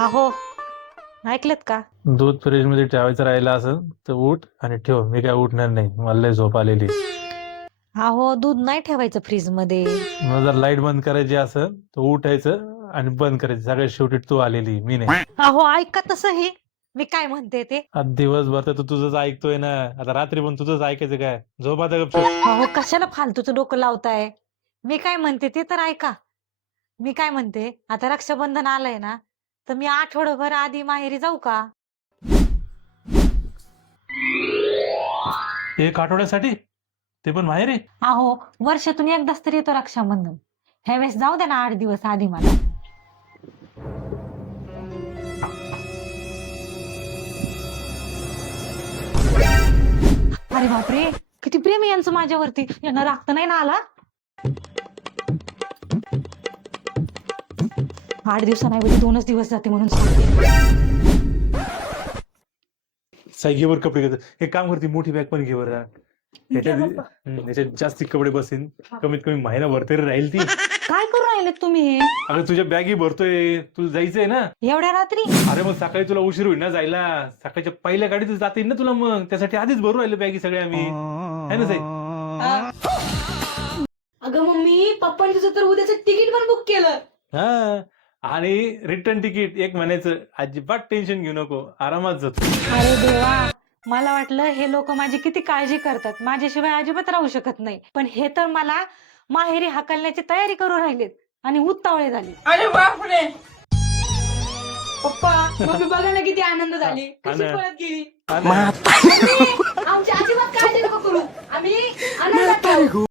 अहो ऐकलत का? दूध फ्रीज मध्ये ठेवायचं राहिलं असं तर उठ आणि ठेव. मी काय उठणार नाही, मला लय झोप आलेली. अहो दूध नाही ठेवायचं फ्रीज मध्ये. मग जर लाईट बंद करायची असेल तर उठायचं आणि बंद करायचं. सगळ्यात शेवटी तू आलेली, मी नाही. अहो ऐका तसं हे मी काय म्हणते ते. आज दिवसभर तर तू तुझंच ऐकतोय ना, आता रात्री पण तुझंच ऐकायचं काय? झोप आता गपचूप. अहो कशाला फालतूचं डोकं लावताय? मी काय म्हणते ते तर ऐका. मी काय म्हणते, आता रक्षाबंधन आलंय ना, तर मी आठवडाभर आधी माहेरी जाऊ का? एक आठवड्यासाठी? ते पण माहेरी? अहो वर्षातून एकदाच तरी येतो रक्षाबंधन. ह्यावेळेस जाऊ द्या ना 8 दिवस आधी मला. अरे बापरे, किती प्रेम आहे यांचं माझ्यावरती. यांना रागत नाही ना आला? 8 दिवसांऐवजी 2च दिवस जाते म्हणून सांगते. सायकीवर कपडे घेतो. एक काम करते, मोठी बॅग पण घे बरं. याच्यात जास्ती कपडे बसेन. कमीत कमी महिनाभर तरी राहील ती. काय करू राहिले तुम्ही हे? अगं तुझ्या बॅगी भरतोय, तुला जायचंय ना. एवढ्या रात्री? अरे मग सकाळी तुला उशीर होईल ना जायला. सकाळच्या पहिल्या गाडीतच जाता येईल ना तुला. मग त्यासाठी आधीच भरू राहिले बॅगी सगळे आम्ही, है ना साई? अगं मम्मी, पप्पांनी तुझं तर उद्याचं तिकीट पण बुक केलं. हा, आणि रिटर्न तिकीट एक महिन्याचं. अजिबात टेन्शन घेऊ नको, आरामात जातो. अरे देवा, मला वाटलं हे लोक माझी किती काळजी करतात, माझ्याशिवाय अजिबात राहू शकत नाही. पण हे तर मला माहेरी हाकलण्याची तयारी करू राहिलेत आणि उत्तावळे झाले. अरे बापरे. पप्पा मम्मी बघा ना किती आनंद झाली, कशी ना. पळत गेली. हा ना. आमची अजिबात काळजी नको करू, आम्ही आनंदात राहू.